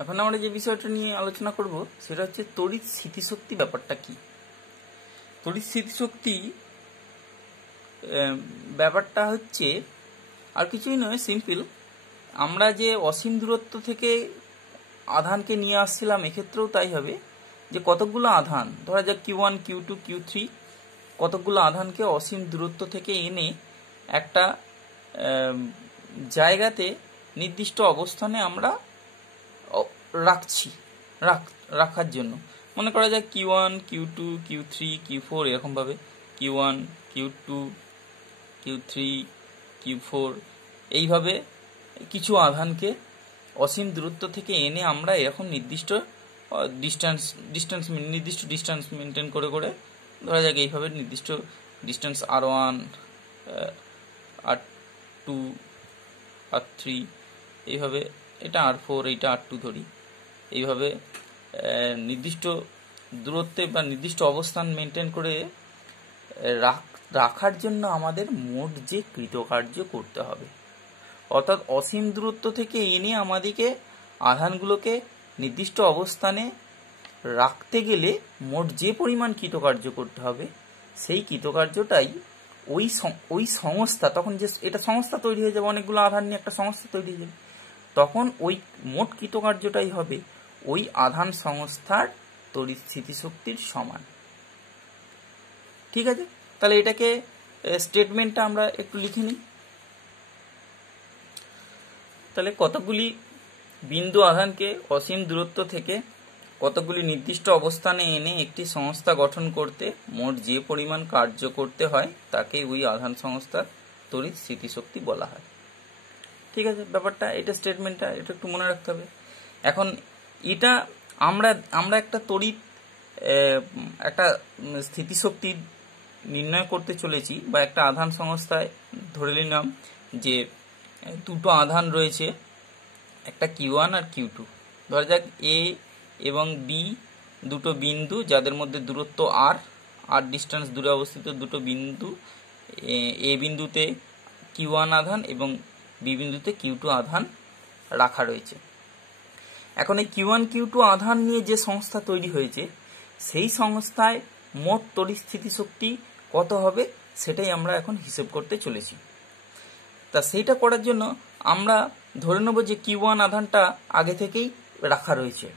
এখন আমরা যে বিষয়টা নিয়ে আলোচনা করব সেটা হচ্ছে তড়িৎ স্থিতিশক্তি। ব্যাপারটা কি? তড়িৎ স্থিতিশক্তি ব্যাপারটা হচ্ছে আর কিছুই নয়, সিম্পল। আমরা যে অসীম দূরত্ব থেকে আধানকে নিয়ে আসছিলাম, এক্ষেত্রেও তাই হবে যে কতকগুলো আধান, ধরা যাক Q1, Q2, Q3, কতকগুলো আধানকে অসীম দূরত্ব থেকে এনে একটা জায়গাতে নির্দিষ্ট অবস্থানে আমরা রাখার জন্য মনে করা যায় Q1, Q2, Q3, Q4 এরকমভাবে Q1, Q2, Q3, Q4 এইভাবে কিছু আধানকে অসীম দূরত্ব থেকে এনে আমরা এরকম নির্দিষ্ট ডিস্টেন্স মেনটেন করে করে ধরা যাক এইভাবে নির্দিষ্ট ডিস্টেন্স R1, R2, R3, এইভাবে এটা R4, এইটা R2 ধরি। এইভাবে নির্দিষ্ট দূরত্বে বা নির্দিষ্ট অবস্থান মেনটেন করে রাখার জন্য আমাদের মোট যে কৃতকার্য করতে হবে, অর্থাৎ অসীম দূরত্ব থেকে এনে আমাদেরকে আধানগুলোকে নির্দিষ্ট অবস্থানে রাখতে গেলে মোট যে পরিমাণ কৃতকার্য করতে হবে, সেই কৃতকার্যটাই ওই সংস্থা, তখন যে এটা সংস্থা তৈরি হয়ে যাবে, অনেকগুলো আধান নিয়ে একটা সংস্থা তৈরি হয়ে যাবে, তখন ওই মোট কৃতকার্যটাই হবে ওই আধান সংস্থার তড়িৎ স্থিতিশক্তির সমান। ঠিক আছে, তাহলে এটাকে স্টেটমেন্টটা আমরা একটু লিখে নিই। তাহলে কতগুলি বিন্দু আধানকে অসীম দূরত্ব থেকে কতগুলি নির্দিষ্ট অবস্থানে এনে একটি সংস্থা গঠন করতে মোট যে পরিমাণ কার্য করতে হয় তাকে ওই আধান সংস্থার তড়িৎ স্থিতিশক্তি বলা হয়। ঠিক আছে, ব্যাপারটা এটা স্টেটমেন্টটা এটা একটু মনে রাখতে হবে। এখন এটা আমরা একটা তড়িৎ একটা স্থিতিশক্তি নির্ণয় করতে চলেছি, বা একটা আধান সংস্থায় ধরে নিলাম যে দুটো আধান রয়েছে, একটা Q1 আর Q2। ধরা যাক A এবং B দুটো বিন্দু যাদের মধ্যে দূরত্ব r ডিস্টেন্স দূরে অবস্থিত দুটো বিন্দু। A বিন্দুতে Q1 আধান এবং B বিন্দুতে Q2 আধান রাখা রয়েছে। এখন এই Q1, Q2 আধান নিয়ে যে সংস্থা তৈরি হয়েছে, সেই সংস্থায় মোট তড়িৎ স্থিতিশক্তি কত হবে সেটাই আমরা এখন হিসেব করতে চলেছি। তা সেইটা করার জন্য আমরা ধরে নেব যে Q1 আধানটা আগে থেকেই রাখা রয়েছে।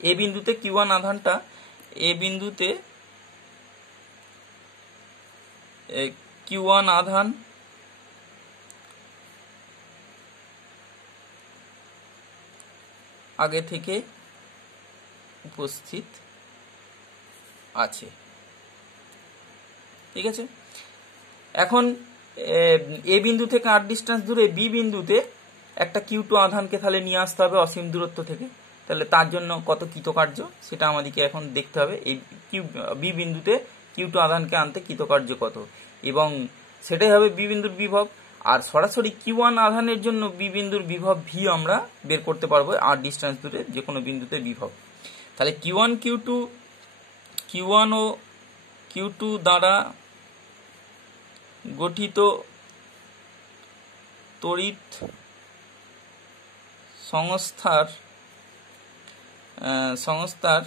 এ বিন্দুতে Q1 আধানটা Q1 আধান আগে থেকে উপস্থিত আছে। ঠিক আছে, এখন এ বিন্দু থেকে r ডিস্টেন্স দূরে বি বিন্দুতে একটা Q2 আধানকে তাহলে নিয়ে আসতে হবে অসীম দূরত্ব থেকে। তাহলে তার জন্য কত কৃতকার্য সেটা আমাদেরকে এখন দেখতে হবে। এই বি বিন্দুতে Q2 আধানকে আনতে কৃতকার্য কত, এবং সেটাই হবে বি বিন্দুর বিভব। আর সরাসরি Q1 আধানের জন্য বি বিন্দুর বিভব ভি আমরা বের করতে পারবো r ডিস্টেন্স দূরে যে কোনো বিন্দুতে বিভব। তাহলে Q1 ও Q2 দ্বারা গঠিত তড়িৎ সংস্থার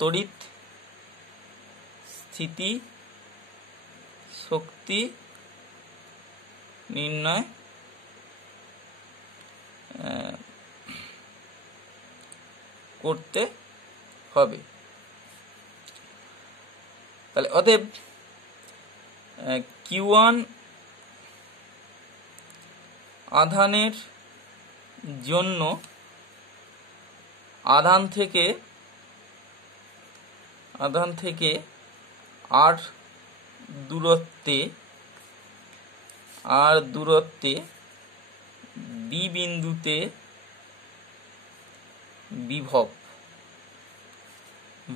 তড়িৎ স্থিতি শক্তি নির্ণয় করতে হবে। তাহলে অতএব Q1 আধানের জন্য আধান থেকে r দূরত্বে বি বিন্দুতে বিভব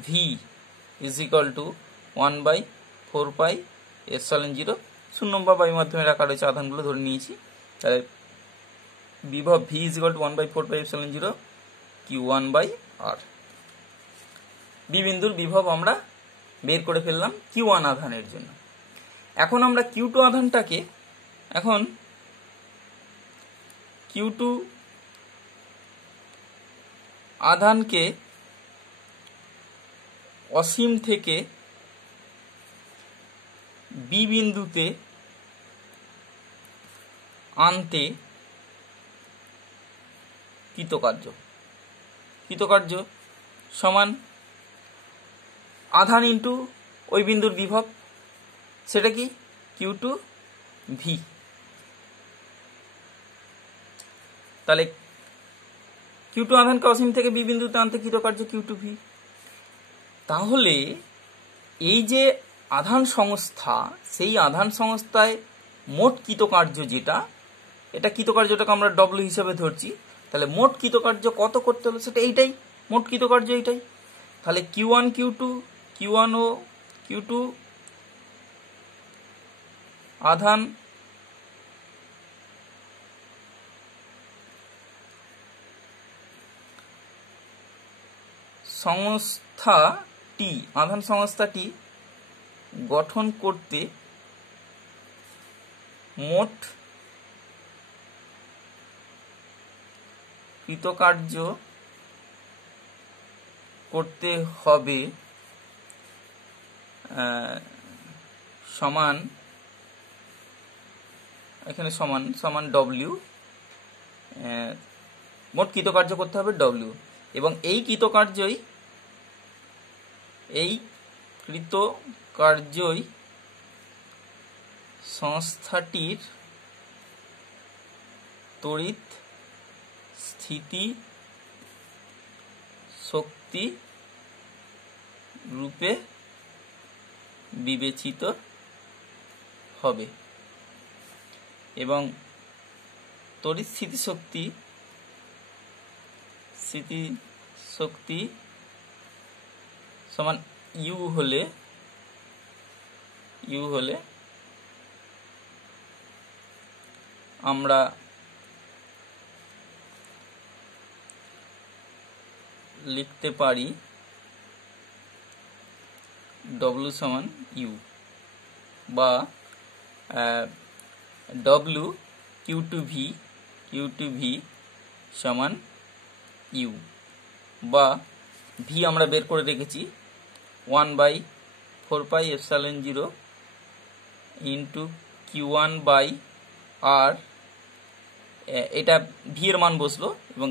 V = 1/4πε0। শূন্য বা বায়ু মাধ্যমে রাখা রয়েছে, আধানগুলো ধরে নিয়েছি। তাহলে বিভব V = 1/4πε0 Q1/r। বি বিন্দুর বিভব আমরা বের করে ফেললাম Q1 আধানের জন্য। এখন আমরা Q2 আধানটাকে Q2 আধানকে অসীম থেকে বি বিন্দুতে আনতে কৃতকার্য সমান আধান ইন্টু ওই বিন্দুর বিভব, সেটা কি Q2 V। তাহলে Q2 আধানকে অসীম থেকে বি বিন্দুতে আনতে কৃতকার্য Q2 V। তাহলে এই যে আধান সংস্থা, সেই আধান সংস্থায় মোট কৃতকার্য যেটা, এটা কৃতকার্যটাকে আমরা W হিসাবে ধরছি। তাহলে মোট কৃতকার্য কত করতে হলো সেটা এইটাই, মোট কৃতকার্য এইটাই। তাহলে Q1 ও Q2 আধান সংস্থাটি গঠন করতে মোট কৃতকার্য করতে হবে সমান, এখানে সমান W, মোট কৃতকার্য করতে হবে W, এবং এই কৃতকার্যই সংস্থাটির তড়িৎ স্থিতি শক্তি রূপে বিবেচিত হবে। এবং তড়িৎ স্থিতিশক্তি সমান U হলে আমরা লিখতে পারি W সমান U, বা W Q2V সমান U, বা V আমরা বের করে রেখেছি 1/4πε0 ইন্টু Q1/R, এটা V এর মান বসলো এবং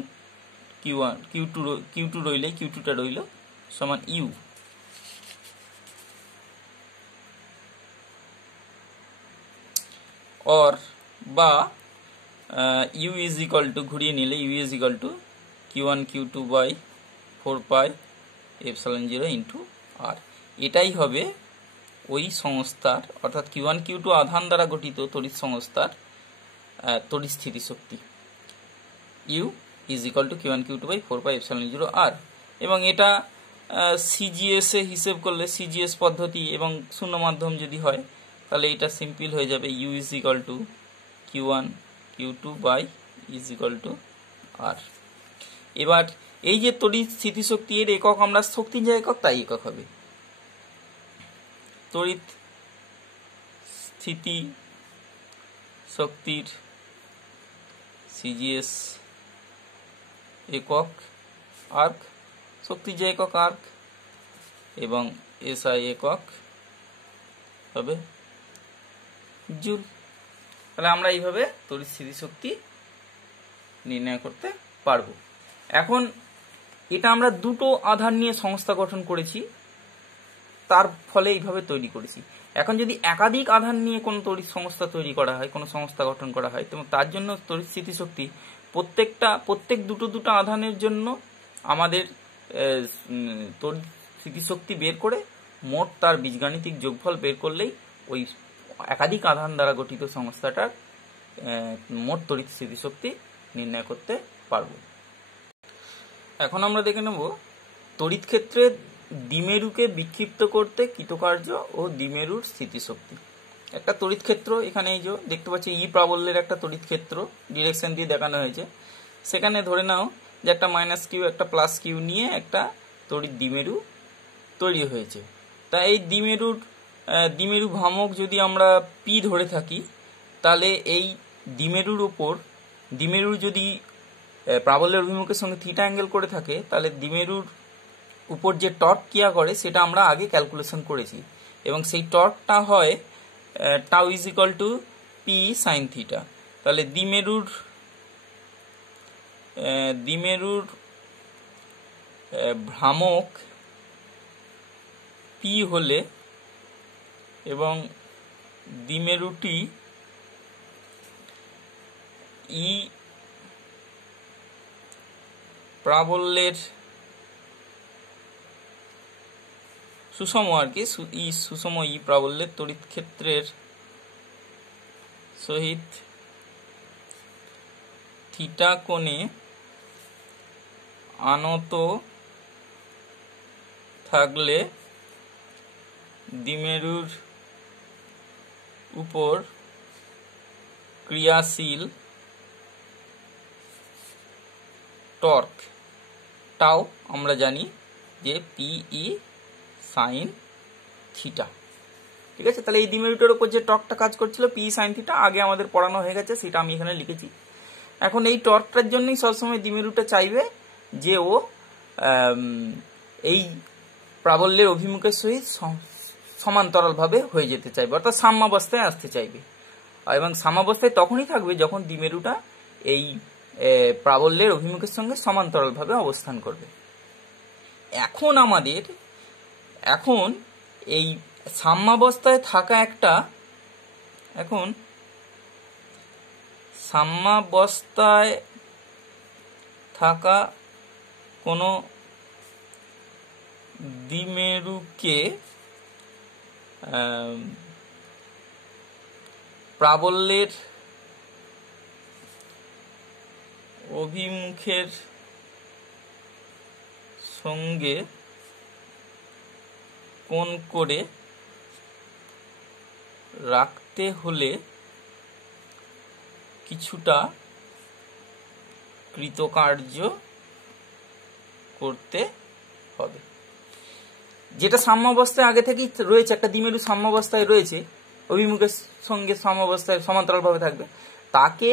Q2টা রইল সমান U। or বা U is equal to, ঘুরিয়ে নিলে U is equal to Q1 Q2/4πε0 into R। এটাই হবে ওই সংস্থার, অর্থাৎ Q1 Q2 আধান দ্বারা গঠিত তড়িৎ সংস্থার তড়িৎ স্থিতিশক্তি। U is equal to Q1 Q2/4πε0 R। এবং এটা CGS এ হিসেব করলে, CGS পদ্ধতি এবং শূন্য মাধ্যম যদি হয়, তাহলে এটা সিম্পল হয়ে যাবে U is equal to Q1 Q2/R। এবার এই যে তড়িৎ স্থিতিশক্তি, এর একক আমরা শক্তির যে একক তাই একক হবে। তড়িৎ স্থিতি শক্তির CGS একক আর্ক, শক্তির যে একক আর্ক, এবং SI একক হবে জুল। তাহলে আমরা এইভাবে তড়িৎ স্থিতিশক্তি নির্ণয় করতে পারবো। এখন এটা আমরা দুটো আধান নিয়ে সংস্থা গঠন করেছি, তার ফলে এইভাবে তৈরি করেছি। এখন যদি একাধিক আধান নিয়ে কোনো তড়িৎ সংস্থা তৈরি করা হয়, কোনো সংস্থা গঠন করা হয়, এবং তার জন্য তড়িৎ স্থিতিশক্তি প্রত্যেক দুটো আধানের জন্য আমাদের তড়িৎ স্থিতিশক্তি বের করে মোট তার বীজগাণিতিক যোগফল বের করলেই ওই একাধিক আধান দ্বারা গঠিত সংস্থাটার মোট তড়িৎ স্থিতিশক্তি নির্ণয় করতে পারব। এখন আমরা দেখে নেব তড়িৎ ক্ষেত্রে দ্বিমেরুকে বিক্ষিপ্ত করতে কৃতকার্য ও দ্বিমেরুর স্থিতিশক্তি। একটা তড়িৎ ক্ষেত্র, এখানে এই যে দেখতে পাচ্ছি ই প্রাবল্যের একটা তড়িৎ ক্ষেত্র ডিরেকশন দিয়ে দেখানো হয়েছে। সেখানে ধরে নাও যে একটা -Q একটা +Q নিয়ে একটা তড়িৎ দ্বিমেরু তৈরি হয়েছে। তা এই দ্বিমেরু ভ্রামক যদি আমরা P ধরে থাকি, তাহলে এই দ্বিমেরুর উপর দ্বিমেরুর যদি প্রাবল্যের অভিমুখের সঙ্গে থিটা অ্যাঙ্গেল করে থাকে, তাহলে দ্বিমেরুর উপর যে টর্ক ক্রিয়া করে সেটা আমরা আগে ক্যালকুলেশন করেছি, এবং সেই টর্কটা হয় tau is equal to P sine theta. তাহলে দ্বিমেরুর ভ্রামক পি হলে এবং দ্বিমেরুটি ই প্রাবল্যের সুষম আর কি, সুষম ই প্রাবল্যের তড়িৎ ক্ষেত্রের সহিত থিটা কোণে আনত থাকলে দ্বিমেরুর উপর ক্রিয়াশীল টর্ক টাও আমরা জানি যে পিই সাইন থিটা। ঠিক আছে, তাহলে এই দ্বিমেরুটার উপর যে টর্কটা কাজ করছিল পি সাইন থিটা আগে আমাদের পড়ানো হয়ে গেছে, সেটা আমি এখানে লিখেছি। এখন এই টর্কটার জন্যই সবসময় দ্বিমেরুটা চাইবে যে ও এই প্রাবল্যের অভিমুখের সহিত সমান্তরালভাবে হয়ে যেতে চাইবে, অর্থাৎ সাম্যাবস্থায় আসতে চাইবে। এবং সাম্যাবস্থায় তখনই থাকবে যখন দ্বিমেরুটা এই প্রাবল্যের অভিমুখের সঙ্গে সমান্তরালভাবে অবস্থান করবে। এখন এই সাম্যাবস্থায় থাকা কোনো দ্বিমেরুকে প্রাবল্যের অভিমুখের সঙ্গে কোণ করে রাখতে হলে কিছুটা কৃতকার্য করতে হবে। যেটা সাম্যাবস্থায় আগে থেকেই রয়েছে, একটা দ্বিমেরু সাম্যাবস্থায় রয়েছে, অভিমুখের সঙ্গে সাম্যাবস্থায় সমান্তরালভাবে থাকবে, তাকে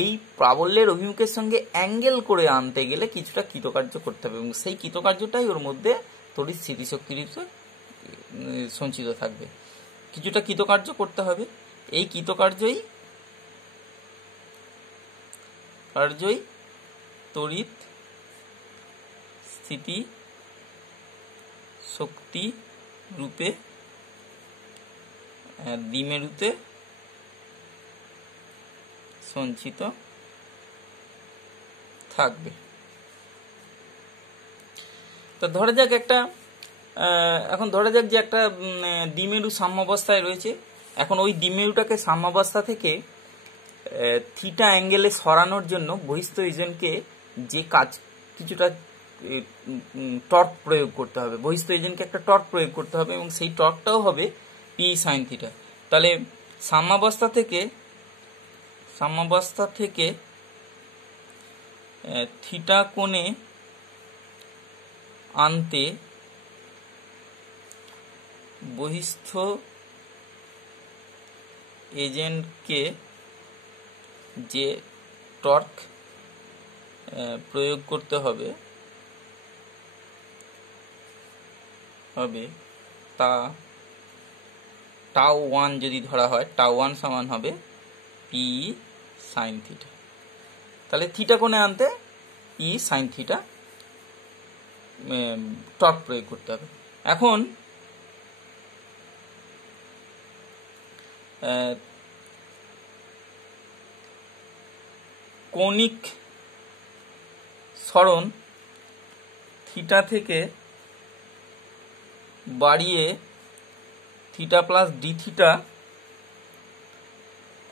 এই প্রাবল্যের অভিমুখের সঙ্গে অ্যাঙ্গেল করে আনতে গেলে কিছুটা কৃতকার্য করতে হবে, এবং সেই কৃতকার্যটাই ওর মধ্যে তড়িৎ স্থিতিশক্তি রূপে সঞ্চিত থাকবে। কিছুটা কৃতকার্য করতে হবে, এই কৃতকার্যই তড়িৎ স্থিতি শক্তি রূপে দ্বিমেরুতে সঞ্চিত থাকবে। তো ধরা যাক যে একটা দ্বিমেরু সাম্যাবস্থায় রয়েছে। এখন ওই দ্বিমেরুটাকে সাম্যাবস্থা থেকে থিটা অ্যাঙ্গেলে সরানোর জন্য বহিস্থ এজেন্টকে যে কিছুটা টর্ক প্রয়োগ করতে হবে, বহিস্থ এজেন্টকে একটা টর্ক প্রয়োগ করতে হবে, এবং সেই টর্কটাও হবে পি সাইন থিটা। তাহলে সাম্যাবস্থা থেকে থিটা কোণে আনতে বহিস্থ এজেন্টকে যে টর্ক প্রয়োগ করতে হবে তা টাউ 1 যদি ধরা হয়, টাউ 1 সমান হবে পি সাইন থিটা। তাহলে থিটা কোণে আনতে পি সাইন থিটা টর্ক প্রয়োগ করতে হবে। এখন কৌণিক সরণ থিটা থেকে বাড়িয়ে থিটা প্লাস ডি থিটা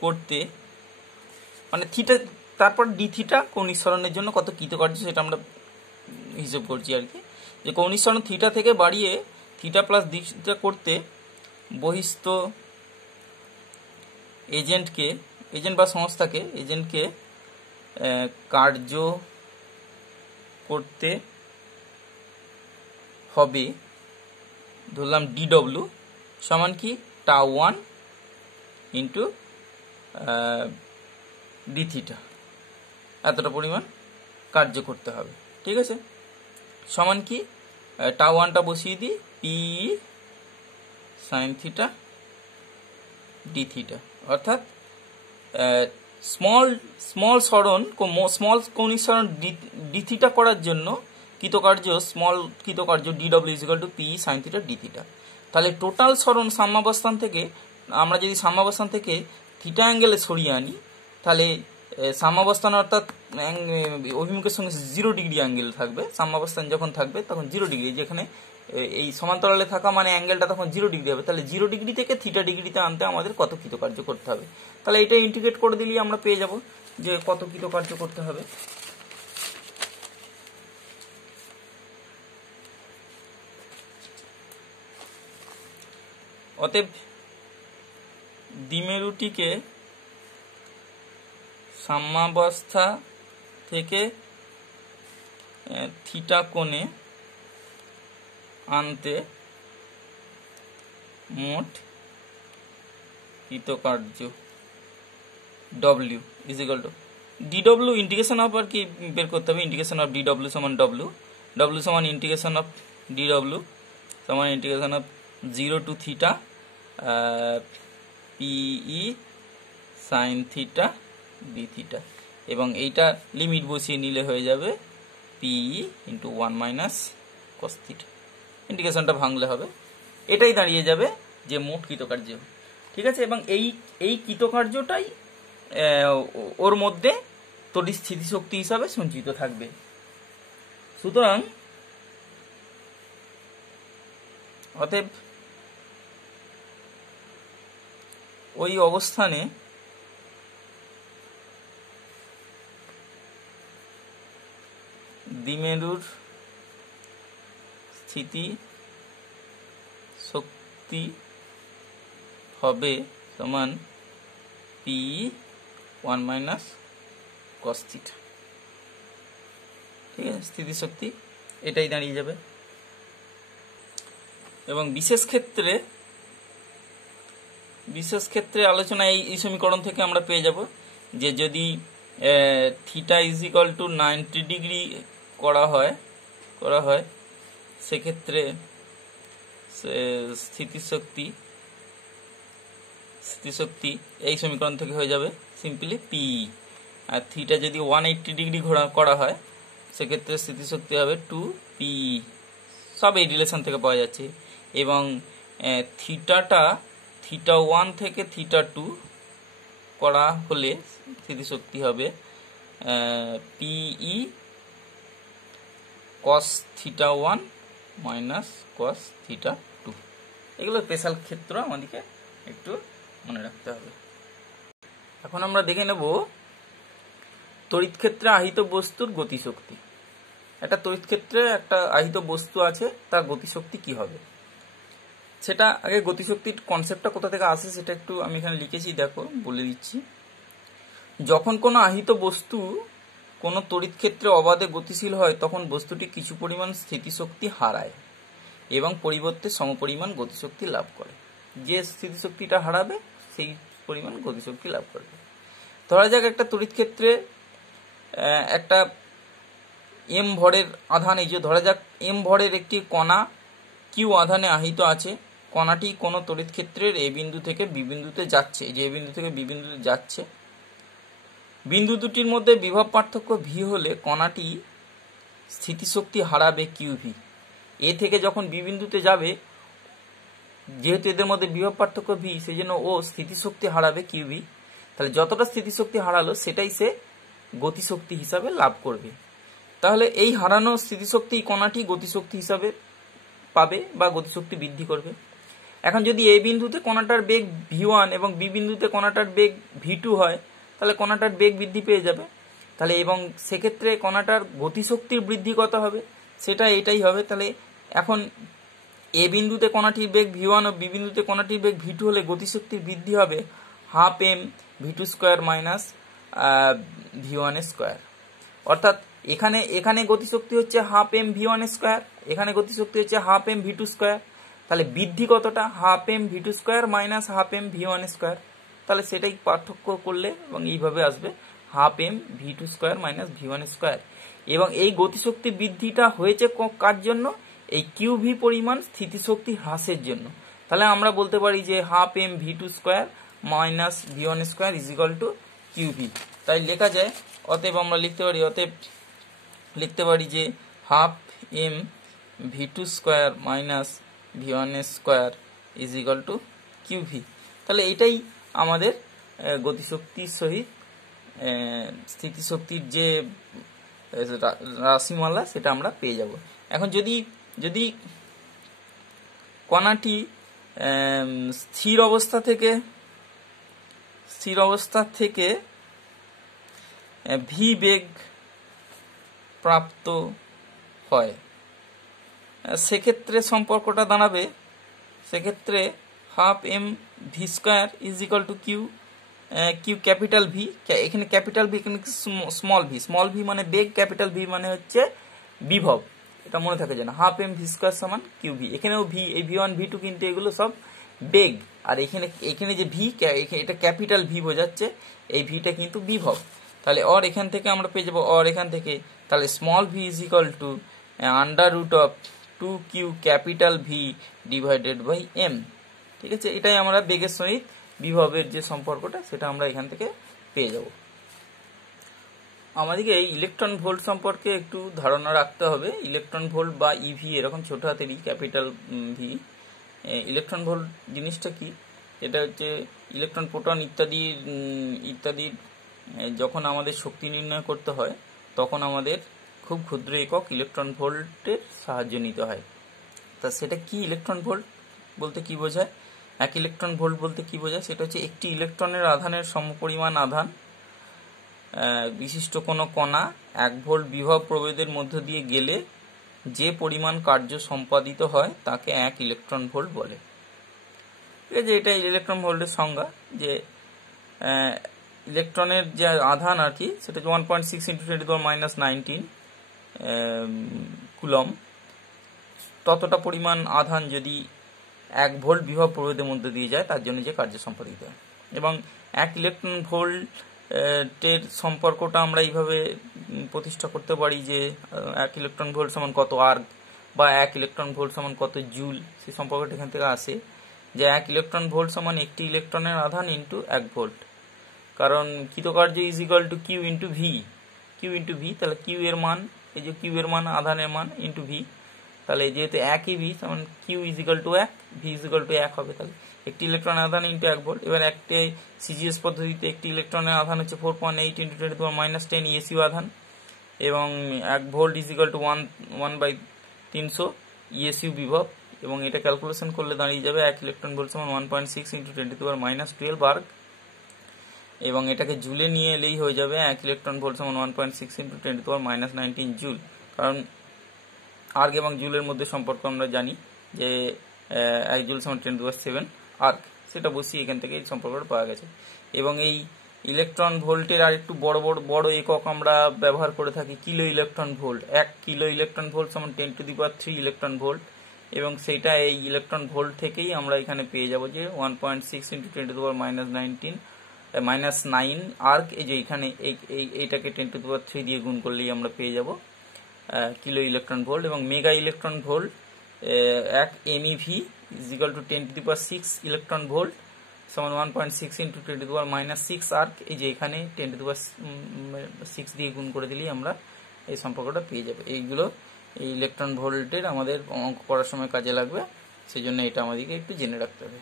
করতে, মানে থিটা তারপর ডি থিটা কৌণিক সরণের জন্য কত কৃতকার্য সেটা আমরা হিসেব করছি আর কি, যে কৌণিক সরণ থিটা থেকে বাড়িয়ে থিটা প্লাস ডি থিটা করতে বহিস্থ এজেন্ট বা সংস্থাকে এজেন্টকে কার্য করতে হবে, ধরলাম ডিডব্লিউ সমান কি টাউ 1 ইন্টু ডি থিটা, এতটা পরিমাণ কার্য করতে হবে। ঠিক আছে, সমান কি টাউ ওয়ানটা বসিয়ে দিই, P sine theta D theta, অর্থাৎ স্মল কৌণিক সরণ ডি থিটা করার জন্য স্মল কৃতকার্য D W is equal to P sine theta D theta. তাহলে টোটাল সরণ সাম্যাবস্থান থেকে আমরা যদি সাম্যাবস্থান থেকে থিটা অ্যাঙ্গেলে সরিয়ে আনি, তাহলে সাম্যাবস্থান অর্থাৎ অভিমুখের সঙ্গে 0 ডিগ্রি অ্যাঙ্গেল থাকবে। সাম্যাবস্থান যখন থাকবে তখন 0 ডিগ্রি, যেখানে এই সমান্তরালে থাকা মানে অ্যাঙ্গেলটা তখন 0 ডিগ্রি হবে। তাহলে 0 ডিগ্রি থেকে থিটা ডিগ্রিতে আনতে আমাদের কত কৃতকার্য করতে হবে, তাহলে এটা ইন্টিগ্রেট করে দিলেই আমরা পেয়ে যাব যে কত কৃতকার্য করতে হবে। অতএব দ্বিমেরুটিকে সাম্যাবস্থা থেকে থিটা কোণে আনতে মোট কৃতকার্য W is equal to D W, integration of আর কি বের করতে হবে, ইন্টিগ্রেশন অফ ডিডব্লিউ সমান ডব্লিউ, ডব্লিউ সমান ইন্টিগ্রেশন অফ ডিডব্লিউ সমান integration of 0 to theta P E sine theta D theta, এবং এইটা লিমিট বসিয়ে নিলে হয়ে যাবে P E into 1 minus cos theta. ইন্টিগ্রেশনটা ভাঙলে হবে, এটাই দাঁড়িয়ে যাবে যে মোট কৃতকার্য। ঠিক আছে, এবং এই কৃতকার্যটাই ওর মধ্যে তড়িৎ স্থিতিশক্তি হিসাবে সঞ্চিত থাকবে। সুতরাং অতএব ওই অবস্থানে দ্বিমেরুর স্থিতি শক্তি হবে সমান পি 1 মাইনাস কস থিটা। ঠিক আছে, স্থিতিশক্তি এটাই দাঁড়িয়ে যাবে। এবং বিশেষ ক্ষেত্রে আলোচনা এই সমীকরণ থেকে আমরা পেয়ে যাব যে যদি theta is equal two 90 degree করা হয় সেক্ষেত্রে স্থিতিশক্তি এই সমীকরণ থেকে হয়ে যাবে সিম্পলি পি, আর থিটা যদি 180 ডিগ্রি করা হয় সেক্ষেত্রে স্থিতিশক্তি হবে 2 পি। সব এই রিলেশন থেকে পাওয়া যাচ্ছে। এবং থিটা 1 থেকে থিটা 2 করা হলে স্থিতিশক্তি হবে P E cos theta 1 minus cos theta 2। এগুলো স্পেশাল ক্ষেত্র আমাদেরকে একটু মনে রাখতে হবে। এখন আমরা দেখে নেব তড়িৎ ক্ষেত্রে আহিত বস্তুর গতিশক্তি। একটা তড়িৎ ক্ষেত্রে একটা আহিত বস্তু আছে, তার গতিশক্তি কি হবে সেটা আগে, গতিশক্তির কনসেপ্টটা কোথা থেকে আসে সেটা একটু আমি এখানে লিখেছি, দেখো বলে দিচ্ছি। যখন কোনো আহিত বস্তু কোনো তড়িৎ ক্ষেত্রে অবাধে গতিশীল হয় তখন বস্তুটি কিছু পরিমাণ স্থিতিশক্তি হারায় এবং পরিবর্তে সমপরিমাণ গতিশক্তি লাভ করে। যে স্থিতিশক্তিটা হারাবে সেই পরিমাণ গতিশক্তি লাভ করবে। ধরা যাক একটা তড়িৎ ক্ষেত্রে একটা এম ভরের আধান, এই যে ধরা যাক এম ভরের একটি কণা কিউ আধানে আহিত আছে। কণাটি কোনো তড়িৎ ক্ষেত্রের এ বিন্দু থেকে বি বিন্দুতে যাচ্ছে, যে এ বিন্দু থেকে বি বিন্দুতে যাচ্ছে। বিন্দু দুটির মধ্যে বিভব পার্থক্য ভি হলে কণাটি স্থিতিশক্তি হারাবে কিউ ভি। এ থেকে যখন বি বিন্দুতে যাবে, যেহেতু এদের মধ্যে বিভব পার্থক্য ভি, সেই জন্য ও স্থিতিশক্তি হারাবে কিউ ভি। তাহলে যতটা স্থিতিশক্তি হারালো সেটাই সে গতিশক্তি হিসাবে লাভ করবে। তাহলে এই হারানো স্থিতিশক্তি কণাটি গতিশক্তি হিসাবে পাবে বা গতিশক্তি বৃদ্ধি করবে। এখন যদি এ বিন্দুতে কণাটার বেগ v1 এবং বি বিন্দুতে কণাটার বেগ v2 হয়, তাহলে কণাটার বেগ বৃদ্ধি পেয়ে যাবে। তাহলে এবং সেক্ষেত্রে কণাটার গতিশক্তির বৃদ্ধি কত হবে সেটা এটাই হবে। তাহলে এখন এ বিন্দুতে কণাটির বেগ v1 ও বি বিন্দুতে কণাটির বেগ v2 হলে গতিশক্তির বৃদ্ধি হবে 12m v2 square minus v1 square. অর্থাৎ এখানে গতিশক্তি হচ্ছে 12m v1 স্কয়ার, এখানে গতিশক্তি হচ্ছে 12m v2 স্কয়ার। তাহলে বৃদ্ধি কতটা? 12m v2 square minus 12m v1 square. তাহলে সেটাই পার্থক্য করলে এবং এইভাবে আসবে half m v two square minus v one square. এবং এই গতিশক্তি বৃদ্ধিটা হয়েছে কার জন্য? এই কিউ ভি পরিমাণ স্থিতিশক্তি হ্রাসের জন্য। তাহলে আমরা বলতে পারি যে half m v two square minus v one square is equal to q v. তাই লেখা যায়, অতএব আমরা লিখতে পারি যে half m v two square minus v one square is equal to q v. তাহলে এটাই আমাদের গতিশক্তির সহিত স্থিতিশক্তির যে রাশিমালা সেটা আমরা পেয়ে যাব। এখন যদি কণাটি স্থির অবস্থা থেকে ভি বেগ প্রাপ্ত হয়, সেক্ষেত্রে সম্পর্কটা দাঁড়াবে, সেক্ষেত্রে half m v square is equal to q capital v. এখানে ক্যাপিটাল ভি, এখানে স্মল ভি মানে বেগ, ক্যাপিটাল ভি মানে হচ্ছে বিভব, এটা মনে থাকে যেন। হাফ এম ভি স্কোয়ার সমান কিউ ভি। এখানেও ভি, এই ভি ওয়ান ভি টু কিন্তু এগুলো সব বেগ, আর এখানে যে ভি, এটা ক্যাপিটাল ভি বোঝাচ্ছে, এই ভিটা কিন্তু বিভব। তাহলে এখান থেকে আমরা পেয়ে যাবো এখান থেকে, তাহলে small v is equal to under root of 2q capital v divided by m. ঠিক আছে, এটাই আমরা বেগের সহিত বিভবের যে সম্পর্কটা সেটা আমরা এখান থেকে পেয়ে যাব। আমাদেরকে এই ইলেকট্রন ভোল্ট সম্পর্কে একটু ধারণা রাখতে হবে। ইলেকট্রন ভোল্ট বা ইভি, এরকম ছোট হাতের ই, ক্যাপিটাল ভি। ইলেকট্রন ভোল্ট জিনিসটা কি? এটা হচ্ছে ইলেকট্রন, প্রোটন ইত্যাদি যখন আমাদের শক্তি নির্ণয় করতে হয় তখন আমাদের খুব ক্ষুদ্র একক ইলেকট্রন ভোল্টের সাহায্য নিতে হয়। তা সেটা কি? ইলেকট্রন ভোল্ট বলতে কি বোঝায়? এক ইলেকট্রন ভোল্ট বলতে কি বোঝায়? সেটা হচ্ছে একটি ইলেকট্রনের আধানের সমপরিমাণ আধান বিশিষ্ট কোনো কণা 1 ভোল্ট বিভব প্রভেদের মধ্য দিয়ে গেলে যে পরিমাণ কার্য সম্পাদিত হয় তাকে 1 ইলেকট্রন ভোল্ট বলে। ঠিক আছে, এটা ইলেকট্রন ভোল্টের সংজ্ঞা, যে ইলেকট্রনের যে আধান আর কি, সেটা 1.6 × 10⁻⁹ কুলম। ততটা পরিমাণ আধান যদি 1 ভোল্ট বিভব প্রভেদের মধ্যে দিয়ে যায় তার জন্য যে কার্য সম্পাদিত হয়। এবং 1 ইলেকট্রন ভোল্টের সম্পর্কটা আমরা এইভাবে প্রতিষ্ঠা করতে পারি যে 1 ইলেকট্রন ভোল্ট সমান কত আর্গ, বা 1 ইলেকট্রন ভোল্ট সমান কত জুল। সেই সম্পর্কটা এখান থেকে আসে যে 1 ইলেকট্রন ভোল্ট সমান একটি ইলেকট্রনের আধান ইন্টু 1 ভোল্ট। কারণ কৃতকার্য is equal to Q into V. তাহলে কিউ এর মান, এই যে কিউ এর মান আধানের মান ইন্টু ভি, তাহলে যেহেতু একই ভি সমান q is equal to 1, v is equal to 1 হবে। তাহলে একটি ইলেকট্রনের আধান ইন্টু 1 ভোল্ট। এবার একটা সিজিএস পদ্ধতিতে একটি ইলেকট্রনের আধান হচ্ছে 4.8 × 10⁻10 ইএসইউ আধান, এবং 1 volt is equal two 1/300 ESU বিভব। এবং এটা ক্যালকুলেশন করলে দাঁড়িয়ে যাবে 1 ইলেকট্রন ভোল্ট সমান 1.6 × 10⁻12 আর্গ। এবং এটাকে জুলে নিয়ে এলেই হয়ে যাবে 1 ইলেকট্রন ভোল্ট সমান 1.6 × 10⁻19 জুল। কারণ আর্গ এবং জুলের মধ্যে সম্পর্ক আমরা জানি যে 1 জুল সমান 10⁻7 আর্গ, সেটা বসিয়ে এখান থেকে এই সম্পর্কটা পাওয়া গেছে। এবং এই ইলেকট্রন ভোল্টের আর একটু বড় একক আমরা ব্যবহার করে থাকি kilo electron volt. 1 kilo electron volt সমান 10⁻³ ইলেকট্রন ভোল্ট, এবং সেইটা এই ইলেকট্রন ভোল্ট থেকেই আমরা এখানে পেয়ে যাব যে 1.6 × 10⁻9 আর্গ। এই যে এখানে এইটাকে 10⁻³ দিয়ে গুণ করলেই আমরা পেয়ে যাব কিলো ইলেকট্রন ভোল্ট। এবং mega electron volt 1 MEV is equal two 10⁶ electron volt সমান 1.6 × 10⁻6 আর্গ। এই যে এখানে 10⁶ দিয়ে গুণ করে দিলেই আমরা এই সম্পর্কটা পেয়ে যাবে। এইগুলো এই ইলেকট্রন ভোল্টের আমাদের অঙ্ক করার সময় কাজে লাগবে, সেই জন্য এটা আমাদেরকে একটু জেনে রাখতে হবে।